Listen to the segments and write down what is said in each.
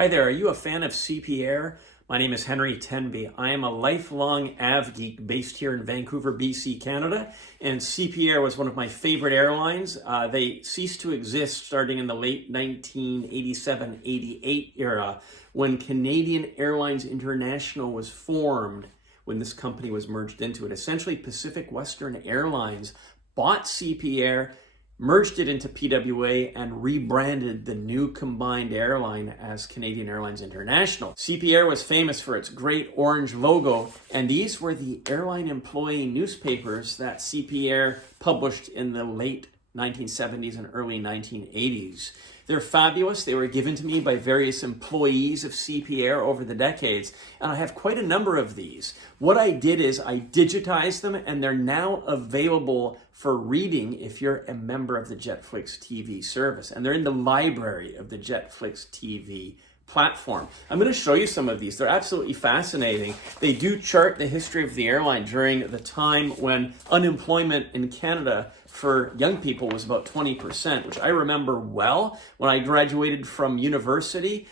Hi there, are you a fan of CP Air? My name is Henry Tenby. I am a lifelong av geek based here in Vancouver, BC, Canada, and CP Air was one of my favorite airlines. They ceased to exist starting in the late 1987-88 era when Canadian Airlines International was formed, when this company was merged into it. Essentially, Pacific Western Airlines bought CP Air, merged it into PWA, and rebranded the new combined airline as Canadian Airlines International. CP Air was famous for its great orange logo, and these were the airline employee newspapers that CP Air published in the late 1970s and early 1980s. They're fabulous. They were given to me by various employees of CP Air over the decades, and I have quite a number of these. What I did is I digitized them, and they're now available for reading if you're a member of the JetFlix TV service, and they're in the library of the JetFlix TV platform. I'm going to show you some of these. They're absolutely fascinating. They do chart the history of the airline during the time when unemployment in Canada for young people was about 20%, which I remember well when I graduated from university.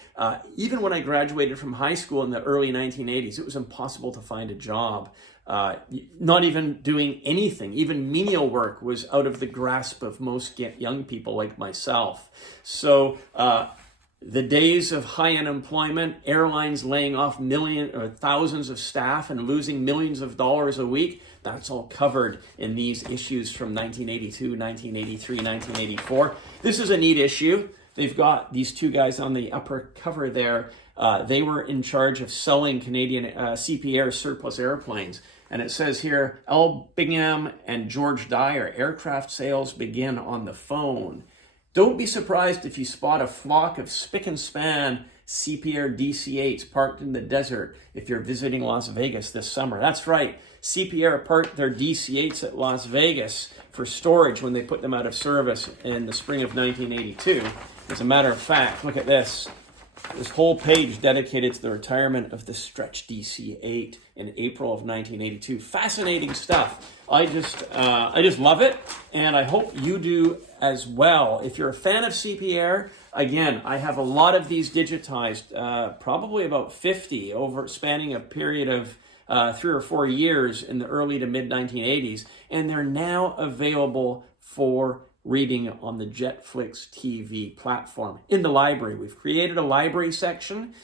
Even when I graduated from high school in the early 1980s, it was impossible to find a job. Not even doing anything, even menial work was out of the grasp of most young people like myself. So the days of high unemployment, airlines laying off thousands of staff and losing millions of dollars a week, that's all covered in these issues from 1982, 1983, 1984. This is a neat issue. They've got these two guys on the upper cover there. They were in charge of selling Canadian CP Air surplus airplanes. And it says here, L. Bingham and George Dyer, aircraft sales begin on the phone. Don't be surprised if you spot a flock of spick and span CP Air DC-8s parked in the desert if you're visiting Las Vegas this summer. That's right, CP Air parked their DC-8s at Las Vegas for storage when they put them out of service in the spring of 1982. As a matter of fact, look at this. This whole page dedicated to the retirement of the Stretch DC-8 in April of 1982. Fascinating stuff. I just love it, and I hope you do as well. If you're a fan of CP Air, again, I have a lot of these digitized, probably about 50 over spanning a period of 3 or 4 years in the early to mid 1980s, and they're now available for reading on the JetFlix TV platform. In the library, we've created a library section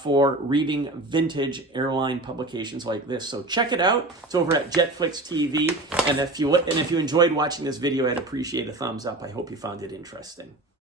for reading vintage airline publications like this. So check it out. It's over at JetFlix TV. And if you enjoyed watching this video, I'd appreciate a thumbs up. I hope you found it interesting.